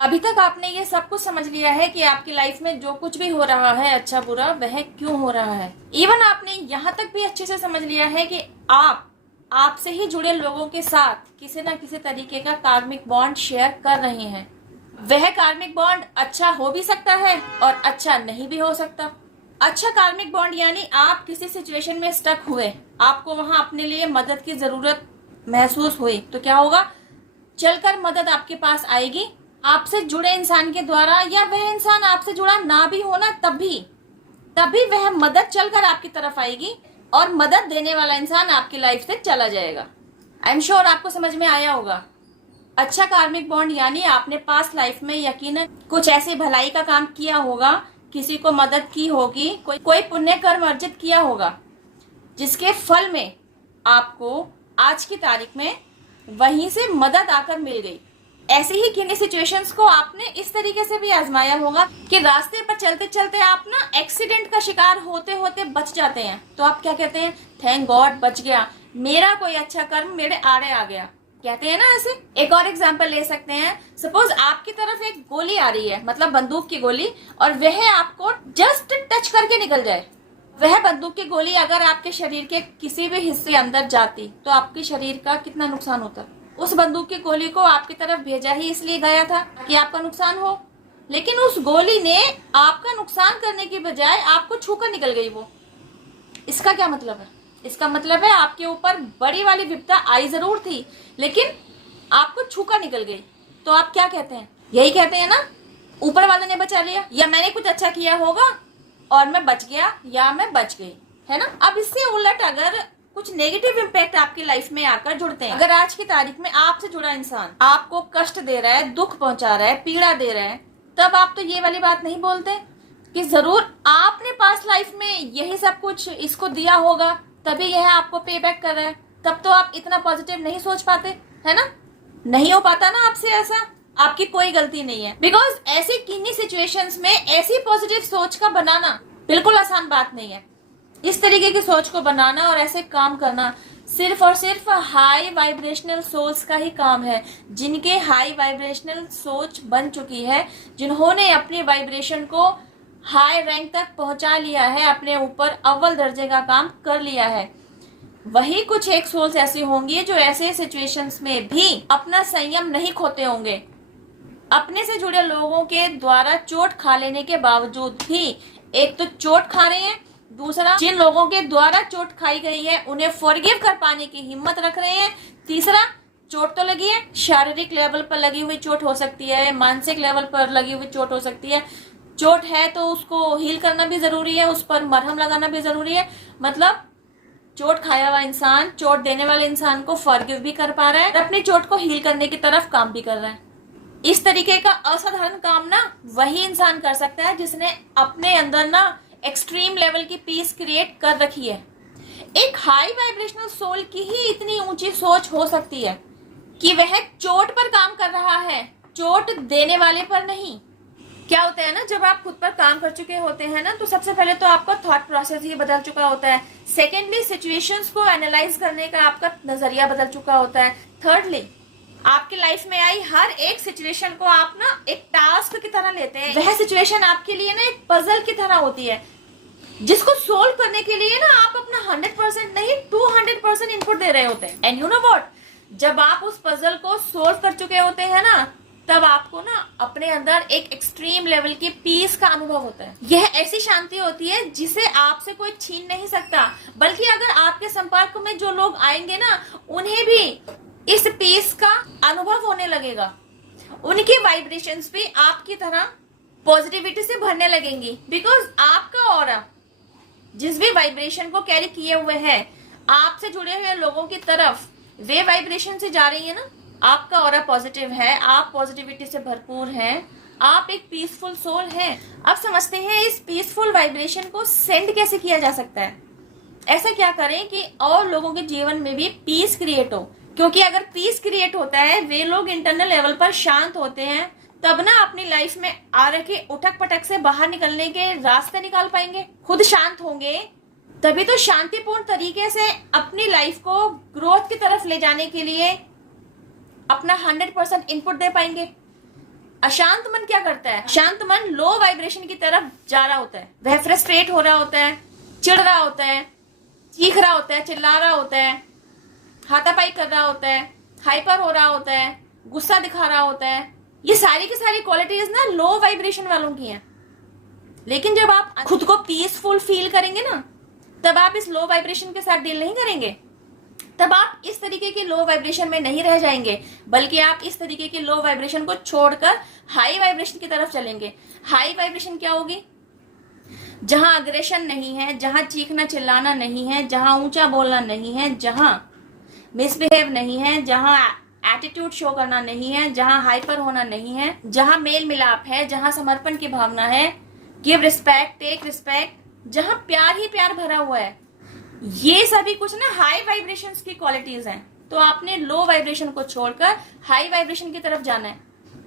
अभी तक आपने ये सब कुछ समझ लिया है कि आपकी लाइफ में जो कुछ भी हो रहा है अच्छा बुरा वह क्यों हो रहा है। इवन आपने यहाँ तक भी अच्छे से समझ लिया है कि आप आपसे ही जुड़े लोगों के साथ किसी न किसी तरीके का कार्मिक बॉन्ड शेयर कर रहे हैं। वह कार्मिक बॉन्ड अच्छा हो भी सकता है और अच्छा नहीं भी हो सकता। अच्छा कार्मिक बॉन्ड यानी आप किसी सिचुएशन में स्टक हुए, आपको वहां अपने लिए मदद की जरूरत महसूस हुई, तो क्या होगा, चलकर मदद आपके पास आएगी आपसे जुड़े इंसान के द्वारा, या वह इंसान आपसे जुड़ा ना भी होना तभी वह मदद चलकर आपकी तरफ आएगी और मदद देने वाला इंसान आपकी लाइफ से चला जाएगा। आई एम श्योर आपको समझ में आया होगा। अच्छा कार्मिक बॉन्ड यानी आपने पास्ट लाइफ में यकीनन कुछ ऐसी भलाई का काम किया होगा, किसी को मदद की होगी, कोई पुण्य कर्म अर्जित किया होगा, जिसके फल में आपको आज की तारीख में वहीं से मदद आकर मिल गई। ऐसे ही किन्हीं सिचुएशंस को आपने इस तरीके से भी आजमाया होगा कि रास्ते पर चलते चलते आप ना एक्सीडेंट का शिकार होते होते बच जाते हैं, तो आप क्या कहते हैं, थैंक गॉड बच गया, मेरा कोई अच्छा कर्म मेरे आड़े आ गया, कहते हैं ना ऐसे। एक और एग्जांपल ले सकते हैं, सपोज आपकी तरफ एक गोली आ रही है, मतलब बंदूक की गोली, और वह आपको जस्ट टच करके निकल जाए। वह बंदूक की गोली अगर आपके शरीर के किसी भी हिस्से अंदर जाती तो आपके शरीर का कितना नुकसान होता। उस बंदूक की गोली को आपकी तरफ भेजा ही इसलिए गया था कि आपका नुकसान हो, लेकिन उस गोली ने आपका नुकसान करने की बजाय आपको छूकर निकल गई वो। इसका क्या मतलब है? इसका मतलब है आपके ऊपर बड़ी वाली विपदा आई जरूर थी, लेकिन आपको छूकर निकल गई। तो आप क्या कहते हैं? यही कहते हैं ना, ऊपर वाले ने बचा लिया, या मैंने कुछ अच्छा किया होगा और मैं बच गया, या मैं बच गई, है ना। अब इससे उलट अगर कुछ नेगेटिव इम्पैक्ट आपकी लाइफ में आकर जुड़ते हैं, अगर आज की तारीख में आपसे जुड़ा इंसान आपको कष्ट दे रहा है, दुख पहुंचा रहा है, पीड़ा दे रहा है, तब आप तो ये वाली बात नहीं बोलते कि जरूर आपने पास्ट लाइफ में यही सब कुछ इसको दिया होगा तभी यह आपको पे बैक कर रहा है। तब तो आप इतना पॉजिटिव नहीं सोच पाते, है ना। नहीं हो पाता ना आपसे ऐसा, आपकी कोई गलती नहीं है। बिकॉज ऐसे किन्हीं सिचुएशंस में ऐसी पॉजिटिव सोच का बनाना बिल्कुल आसान बात नहीं है। इस तरीके की सोच को बनाना और ऐसे काम करना सिर्फ और सिर्फ हाई वाइब्रेशनल सोल्स का ही काम है, जिनके हाई वाइब्रेशनल सोच बन चुकी है, जिन्होंने अपनी वाइब्रेशन को हाई रैंक तक पहुंचा लिया है, अपने ऊपर अव्वल दर्जे का काम कर लिया है। वही कुछ एक सोल्स ऐसी होंगी जो ऐसे सिचुएशंस में भी अपना संयम नहीं खोते होंगे। अपने से जुड़े लोगों के द्वारा चोट खा लेने के बावजूद भी, एक तो चोट खा रहे हैं, दूसरा जिन लोगों के द्वारा चोट खाई गई है उन्हें फॉरगिव कर पाने की हिम्मत रख रहे हैं, तीसरा चोट तो लगी है, शारीरिक लेवल पर लगी हुई चोट हो सकती है, मानसिक लेवल पर लगी हुई चोट हो सकती है। चोट है तो उसको हील करना भी जरूरी है, उस पर मरहम लगाना भी जरूरी है। मतलब चोट खाया हुआ इंसान चोट देने वाले इंसान को फॉरगिव भी कर पा रहा है और अपनी चोट को हील करने की तरफ काम भी कर रहा है। इस तरीके का असाधारण काम ना वही इंसान कर सकता है जिसने अपने अंदर ना एक्सट्रीम लेवल की पीस क्रिएट कर रखी है। एक हाई वाइब्रेशनल सोल की ही इतनी ऊंची सोच हो सकती है कि वह चोट पर काम कर रहा है, चोट देने वाले पर नहीं। क्या होता है ना, जब आप खुद पर काम कर चुके होते हैं ना, तो सबसे पहले तो आपका थॉट प्रोसेस ही बदल चुका होता है। सेकेंडली, सिचुएशंस को एनालाइज करने का आपका नजरिया बदल चुका होता है। थर्डली, आपकी लाइफ में आई हर एक सिचुएशन को आप ना एक टास्क की तरह लेते हैं। वह सिचुएशन आपके लिए ना एक पजल की तरह होती है, जिसको सोल्व करने के लिए ना आप अपना 100% नहीं 200% इनपुट दे रहे होते हैं। एंड यू नो व्हाट, जब आप उस पजल को सोल्व कर चुके होते हैं ना, तब आपको ना अपने अंदर एक एक्सट्रीम लेवल की पीस का अनुभव होता है। यह ऐसी शांति होती है जिसे आपसे कोई छीन नहीं सकता, बल्कि अगर आपके संपर्क में जो लोग आएंगे ना, उन्हें भी इस पीस का अनुभव होने लगेगा। उनकी वाइब्रेशंस भी आपकी तरह पॉजिटिविटी से भरने लगेंगी, बिकॉज आपका ऑरा जिस भी वाइब्रेशन को कैरी किए हुए है, आपसे जुड़े हुए लोगों की तरफ वे वाइब्रेशन से जा रही है ना। आपका ऑरा पॉजिटिव है, आप पॉजिटिविटी से भरपूर हैं, आप एक पीसफुल सोल हैं। अब समझते हैं इस पीसफुल वाइब्रेशन को सेंड कैसे किया जा सकता है। ऐसा क्या करें कि और लोगों के जीवन में भी पीस क्रिएट हो, क्योंकि अगर पीस क्रिएट होता है, वे लोग इंटरनल लेवल पर शांत होते हैं, तब ना अपनी लाइफ में आ रखे उठक पटक से बाहर निकलने के रास्ते निकाल पाएंगे। खुद शांत होंगे तभी तो शांतिपूर्ण तरीके से अपनी लाइफ को ग्रोथ की तरफ ले जाने के लिए अपना 100% इनपुट दे पाएंगे। अशांत मन क्या करता है? शांत मन लो वाइब्रेशन की तरफ जा रहा होता है। वह फ्रस्ट्रेट हो रहा होता है, चिढ़ रहा होता है, चीख रहा होता है, चिल्ला रहा होता है, हाथापाई कर रहा होता है, हाइपर हो रहा होता है, गुस्सा दिखा रहा होता है। ये सारी की सारी क्वालिटीज ना लो वाइब्रेशन वालों की हैं। लेकिन जब आप खुद को पीसफुल फील करेंगे ना, तब आप इस लो वाइब्रेशन के साथ डील नहीं करेंगे। तब आप इस तरीके के लो वाइब्रेशन में नहीं रह जाएंगे, बल्कि आप इस तरीके के लो वाइब्रेशन को छोड़कर हाई वाइब्रेशन की तरफ चलेंगे। हाई वाइब्रेशन क्या होगी? जहां अग्रेशन नहीं है, जहां चीखना चिल्लाना नहीं है, जहां ऊंचा बोलना नहीं है, जहां मिसबिहेव नहीं है, जहां एटीट्यूड शो करना नहीं है, जहां हाइपर होना नहीं है, जहां मेल मिलाप है, जहां समर्पण की भावना है, गिव रिस्पेक्ट, टेक रिस्पेक्ट, जहां प्यार ही प्यार भरा हुआ है। ये सभी कुछ ना हाई वाइब्रेशंस की क्वालिटीज हैं। तो आपने लो वाइब्रेशन को छोड़कर हाई वाइब्रेशन की तरफ जाना है।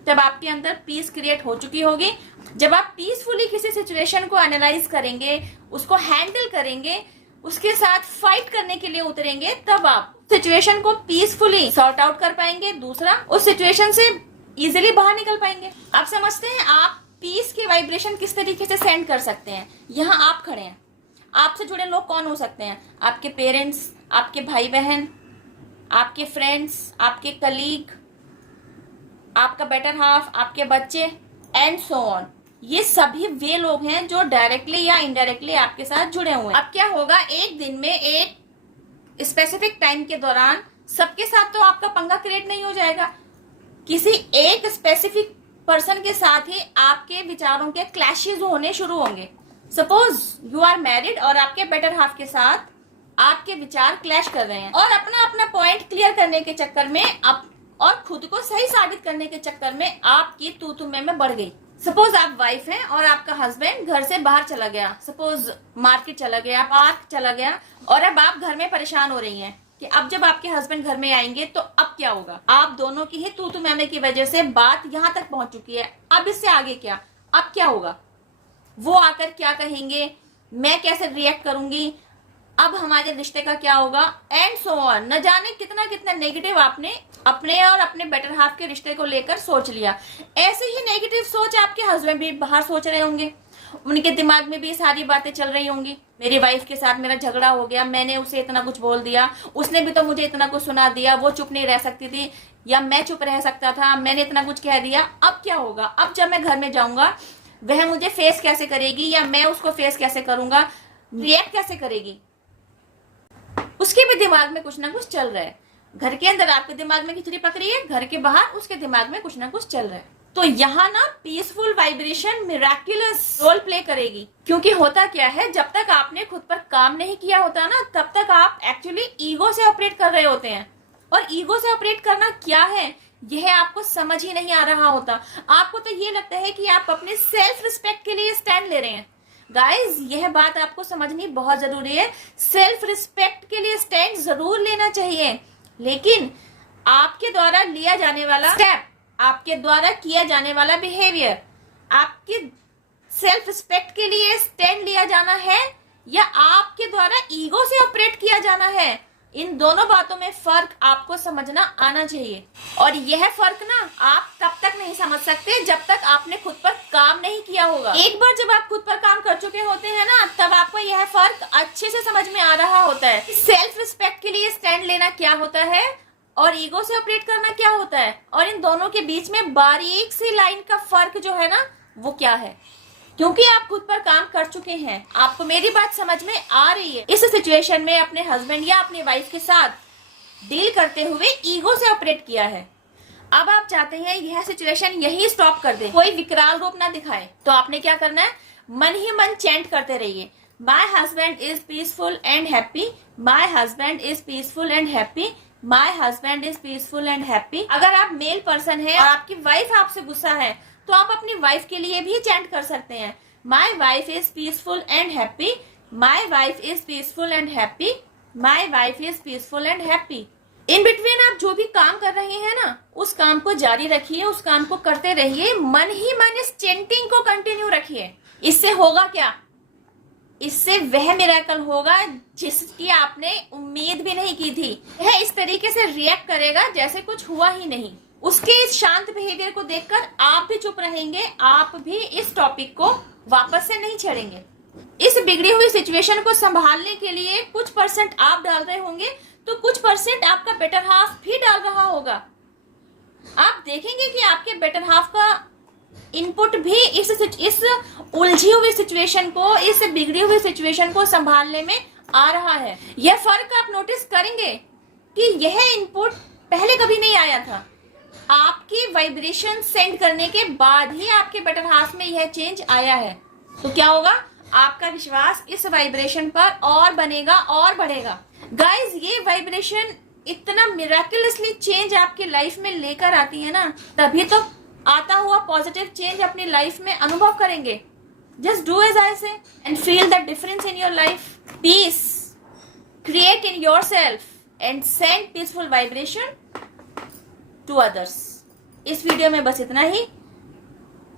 तब आपके अंदर पीस क्रिएट हो चुकी होगी। जब आप पीसफुली किसी सिचुएशन को एनालाइज करेंगे, उसको हैंडल करेंगे, उसके साथ फाइट करने के लिए उतरेंगे, तब आप सिचुएशन को पीसफुली सॉर्ट आउट कर पाएंगे। दूसरा, उस सिचुएशन से इजिली बाहर निकल पाएंगे। आप समझते हैं आप पीस के वाइब्रेशन किस तरीके से सेंड कर सकते हैं? यहाँ आप खड़े हैं, आपसे जुड़े लोग कौन हो सकते हैं? आपके पेरेंट्स, आपके भाई बहन, आपके फ्रेंड्स, आपके कलीग, आपका बेटर हाफ, आपके बच्चे एंड सो ऑन। ये सभी वे लोग हैं जो डायरेक्टली या इनडायरेक्टली आपके साथ जुड़े हुए हैं। अब क्या होगा, एक दिन में एक स्पेसिफिक टाइम के दौरान सबके साथ तो आपका पंगा क्रिएट नहीं हो जाएगा। किसी एक स्पेसिफिक पर्सन के साथ ही आपके विचारों के क्लैशेस होने शुरू होंगे। सपोज यू आर मैरिड और आपके बेटर हाफ के साथ आपके विचार क्लैश कर रहे हैं, और अपना अपना पॉइंट क्लियर करने के चक्कर में और खुद को सही साबित करने के चक्कर में आपकी तू तुम में बढ़ गई। सपोज आप वाइफ हैं और आपका हस्बैंड घर से बाहर चला गया, सपोज मार्केट चला गया, पार्क चला गया, और अब आप घर में परेशान हो रही हैं कि अब जब आपके हस्बैंड घर में आएंगे तो अब क्या होगा। आप दोनों की ही तू तुम की वजह से बात यहाँ तक पहुंच चुकी है। अब इससे आगे क्या? अब क्या होगा? वो आकर क्या कहेंगे, मैं कैसे रिएक्ट करूंगी, अब हमारे रिश्ते का क्या होगा, एंड सो ऑन। न जाने कितना कितना नेगेटिव आपने अपने और अपने बेटर हाफ के रिश्ते को लेकर सोच लिया। ऐसे ही नेगेटिव सोच आपके हस्बैंड भी बाहर सोच रहे होंगे, उनके दिमाग में भी सारी बातें चल रही होंगी। मेरी वाइफ के साथ मेरा झगड़ा हो गया, मैंने उसे इतना कुछ बोल दिया, उसने भी तो मुझे इतना कुछ सुना दिया, वो चुप नहीं रह सकती थी या मैं चुप रह सकता था, मैंने इतना कुछ कह दिया, अब क्या होगा? अब जब मैं घर में जाऊंगा वह मुझे फेस कैसे करेगी या मैं उसको फेस कैसे करूंगा, रिएक्ट कैसे करेगी? उसके भी दिमाग में कुछ ना कुछ चल रहा है। घर के अंदर आपके दिमाग में खिचड़ी पक रही है, घर के बाहर उसके दिमाग में कुछ ना कुछ चल रहा है। तो यहाँ ना peaceful vibration Miraculous role play करेगी। क्योंकि होता क्या है, जब तक आपने खुद पर काम नहीं किया होता ना, तब तक आप एक्चुअली ईगो से ऑपरेट कर रहे होते हैं। और ईगो से ऑपरेट करना क्या है, यह आपको समझ ही नहीं आ रहा होता। आपको तो ये लगता है कि आप अपने सेल्फ रिस्पेक्ट के लिए स्टैंड ले रहे हैं। गाइज, यह बात आपको समझनी बहुत जरूरी है। सेल्फ रिस्पेक्ट के लिए स्टैंड जरूर लेना चाहिए, लेकिन आपके द्वारा लिया जाने वाला स्टेप, आपके द्वारा किया जाने वाला बिहेवियर, आपके सेल्फ रिस्पेक्ट के लिए स्टैंड लिया जाना है या आपके द्वारा ईगो से ऑपरेट किया जाना है, इन दोनों बातों में फर्क आपको समझना आना चाहिए। और यह फर्क ना आप तब तक नहीं समझ सकते जब तक आपने खुद पर काम नहीं किया होगा। एक बार जब आप खुद पर काम कर चुके होते हैं ना, तब आपको यह फर्क अच्छे से समझ में आ रहा होता है। सेल्फ रिस्पेक्ट के लिए स्टैंड लेना क्या होता है और ईगो से ऑपरेट करना क्या होता है, और इन दोनों के बीच में बारीक सी लाइन का फर्क जो है ना, वो क्या है। क्योंकि आप खुद पर काम कर चुके हैं, आपको मेरी बात समझ में आ रही है। इस सिचुएशन में अपने हस्बैंड या अपनी वाइफ के साथ डील करते हुए ईगो से ऑपरेट किया है। अब आप चाहते हैं यह सिचुएशन यही स्टॉप कर दे, कोई विकराल रूप ना दिखाए। तो आपने क्या करना है, मन ही मन चैंट करते रहिए, my husband is peaceful and happy, my husband is peaceful and happy, my husband is peaceful and happy. अगर आप मेल पर्सन है और आपकी वाइफ आपसे गुस्सा है, तो आप अपनी वाइफ के लिए भी चैंट कर सकते हैं, my wife is peaceful and happy, my wife is peaceful and happy, my wife is peaceful and happy. In between आप जो भी काम कर रहे हैं ना, उस काम को जारी रखिए, उस काम को करते रहिए, मन ही मन इस चैंटिंग को कंटिन्यू रखिए। इससे होगा क्या, इससे वह मिरेकल होगा जिसकी आपने उम्मीद भी नहीं की थी। यह इस तरीके से रिएक्ट करेगा जैसे कुछ हुआ ही नहीं। उसके इस शांत बिहेवियर को देखकर आप भी चुप रहेंगे, आप भी इस टॉपिक को वापस से नहीं छेड़ेंगे। इस बिगड़ी हुई सिचुएशन को संभालने के लिए कुछ परसेंट आप डाल रहे होंगे तो कुछ परसेंट आपका बेटर हाफ भी डाल रहा होगा। आप देखेंगे कि आपके बेटर हाफ का इनपुट भी इस उलझी हुई सिचुएशन को, इस बिगड़ी हुई सिचुएशन को संभालने में आ रहा है। यह फर्क आप नोटिस करेंगे कि यह इनपुट पहले कभी नहीं आया था। आपकी वाइब्रेशन सेंड करने के बाद ही आपके बेटर हाफ में यह चेंज आया है। तो क्या होगा, आपका विश्वास इस वाइब्रेशन पर और बनेगा और बढ़ेगा। गाइज, ये वाइब्रेशन इतना मिराकुलसली चेंज आपकी लाइफ में लेकर आती है ना, तभी तो आता हुआ पॉजिटिव चेंज अपनी लाइफ में अनुभव करेंगे। Just do as I say and feel the difference in your life. Peace create in your self and send peaceful vibration to others. इस वीडियो में बस इतना ही।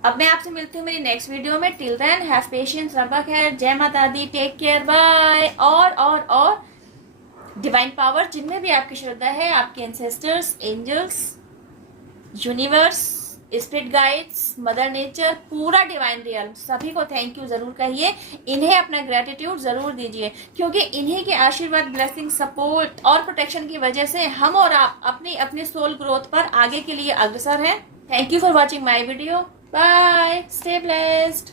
अब मैं आपसे मिलती हूँ मेरी नेक्स्ट वीडियो में। टिल देन हैव पेशेंस, रब्बा खैर, जय माता दी, टेक केयर, बाय। और डिवाइन पावर जिनमें भी आपकी श्रद्धा है, आपके ancestors, angels, universe, spirit guides, mother nature, पूरा डिवाइन रियल, सभी को थैंक यू जरूर कहिए। इन्हें अपना ग्रेटिट्यूड जरूर दीजिए, क्योंकि इन्हीं के आशीर्वाद, ब्लेसिंग, सपोर्ट और प्रोटेक्शन की वजह से हम और आप अपनी सोल ग्रोथ पर आगे के लिए अग्रसर हैं। Thank you for watching my video. Bye, stay blessed.